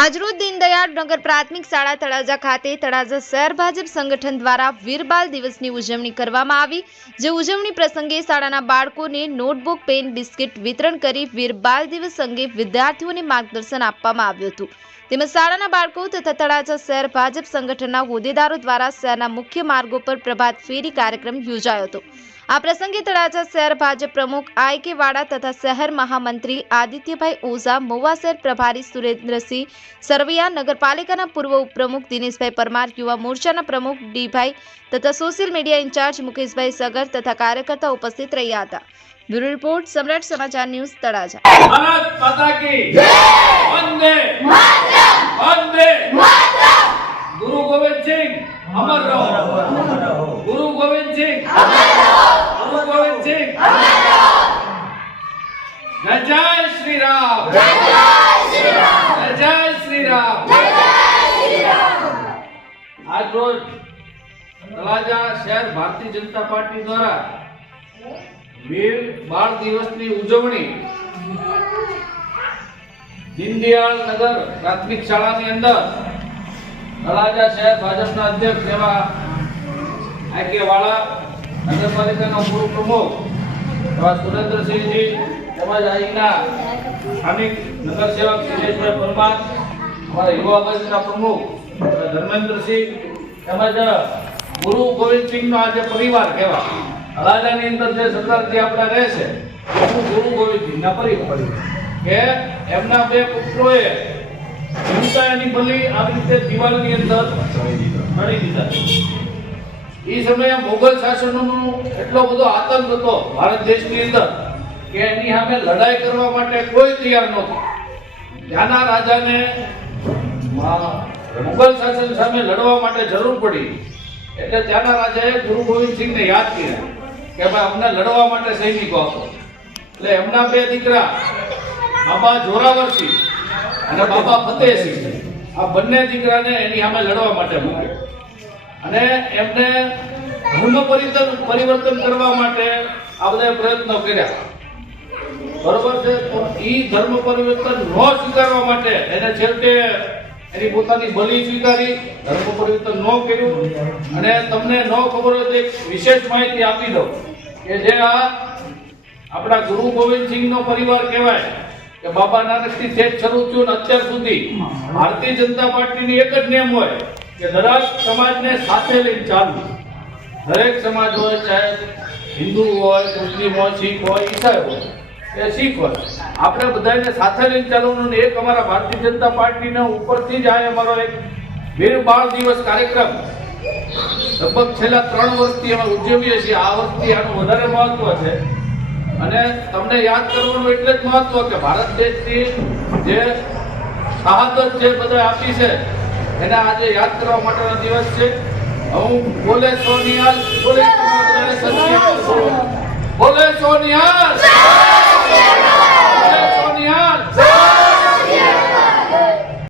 નગર પ્રાથમિક શાળા તળાજા ખાતે તળાજા શહેર ભાજપ સંગઠન દ્વારા વીરબાલ દિવસની ઉજવણી કરવામાં આવી, જે ઉજવણી પ્રસંગે શાળાના બાળકોને નોટબુક, પેન, બિસ્કિટ વિતરણ કરી વીરબાલ દિવસ અંગે વિદ્યાર્થીઓને માર્ગદર્શન આપવામાં આવ્યું હતું. તેમજ શાળાના બાળકો તથા તળાજા શહેર ભાજપ સંગઠનના હોદ્દેદારો દ્વારા શહેરના મુખ્ય માર્ગો પર પ્રભાત ફેરી કાર્યક્રમ યોજાયો હતો. આ પ્રસંગે તળાજા શહેર ભાજપ પ્રમુખ આઈ કે વાડા તથા શહેર મહામંત્રી આદિત્યભાઈ ઓઝા મહુવા શહેર પ્રભારી સુરેન્દ્રસિંહ સરવૈયા નગરપાલિકાના પૂર્વ ઉપપ્રમુખ દિનેશભાઈ પરમાર યુવા મોરચાના પ્રમુખ ડીભાઈ તથા social media in charge Mukeshbhai Sagar તથા કાર્યકર્તા ઉપસ્થિત રહ્યા હતા. બ્યુરો રિપોર્ટ સમ્રાટ સમાચાર ન્યૂઝ તળાજા ભારત માતા કી વંદે વંદે ગુરુ ગોવિંદ સિંહ અમર રહો ગુરુ ગોવિંદ સિંહ ગુરુ ગોવિંદ સિંહ જય જય શ્રી રામ જય જય શ્રી રામ આજ રોજ તળાજા શહેર ભારતીય જનતા પાર્ટી દ્વારા વીર બાળ દિવસની ઉજવણી દીનદયાળ નગર પ્રાથમિક શાળાની અંદર તળાજા શહેર ભાજપના અધ્યક્ષ એવા આઈ કે વાળા નગરપાલિકાના પૂર્વ પ્રમુખ એવા સુરેન્દ્રસિંહજી તેમજ અહીંના સ્થાનિક નગરસેવક દિનેશભાઈ પરમાર, અમારા યુવા ભાજપના પ્રમુખ ધર્મેન્દ્રસિંહ તેમજ ગુરુ ગોવિંદસિંહનો આ જે પરિવાર કહેવાય. તળાજાની અંદર જે સરદારજી આપણા રહે છે ગુરુ ગોવિંદસિંહના પરિવાર. કે એમના બે પુત્રોએ હિંસાની બલી આવી રીતે દિવાલની અંદર ગણી દીધા એ સમયે મુઘલ શાસનનો એટલો બધો આતંક હતો, ભારત દેશની અંદર. કે એની સામે લડાઈ કરવા માટે કોઈ તૈયાર નહોતું. ત્યાંના રાજાને મુગલ શાસન સામે લડવા માટે જરૂર પડી. એટલે ત્યાંના રાજાએ ગુરુ ગોવિંદસિંહને યાદ કર્યા કે ભાઈ અમને લડવા માટે સૈનિકો આપો. એટલે એમના બે દીકરા બાબા જોરાવરસિંહ અને બાબા ફતેહસિંહ આ બંને દીકરાને એની સામે લડવા માટે મૂક્યો. અને એમને ધર્મ પરિવર્તન કરવા માટે આ બધા પ્રયત્નો કર્યા. બરોબર છે? તો ઈ ધર્મ પરિવર્તન ન સ્વીકારવા માટે એને છેવટે એની પોતાની બલિ સ્વીકારી, ધર્મ પરિવર્તન ન કર્યું. અને તમને ન ખબર હોય તો એક વિશેષ માહિતી આપી દઉં કે જે આ આપણા ગુરુ ગોવિંદસિંહનો પરિવાર કહેવાય કે બાબા નાનકથી છેક શરૂ થયું ને અત્યાર સુધી. ભારતીય જનતા પાર્ટીની એક જ નેમ હોય કે દરેક સમાજને સાથે લઈને ચાલવું. દરેક સમાજ હોય, ચાહે હિન્દુ હોય, મુસ્લિમ હોય, શીખ હોય, ઈસાઈ હોય. આપણે બધાને સાથે લઈને ચાલવાનું એક અમારા ભારતીય જનતા પાર્ટીના ઉપરથી જ આ અમારો એક વીર બાળ દિવસ કાર્યક્રમ. લગભગ છેલ્લા ત્રણ વર્ષથી અમે ઉજવીએ છીએ. આ વર્ષથી આનું વધારે મહત્વ છે. અને તમને યાદ કરવાનું એટલે જ મહત્વ કે ભારત દેશની જે શહાદત જે બધા આપી છે, એને આજે યાદ કરવા માટેનો દિવસ છે. હું બોલે સોનિયા બોલે તમારા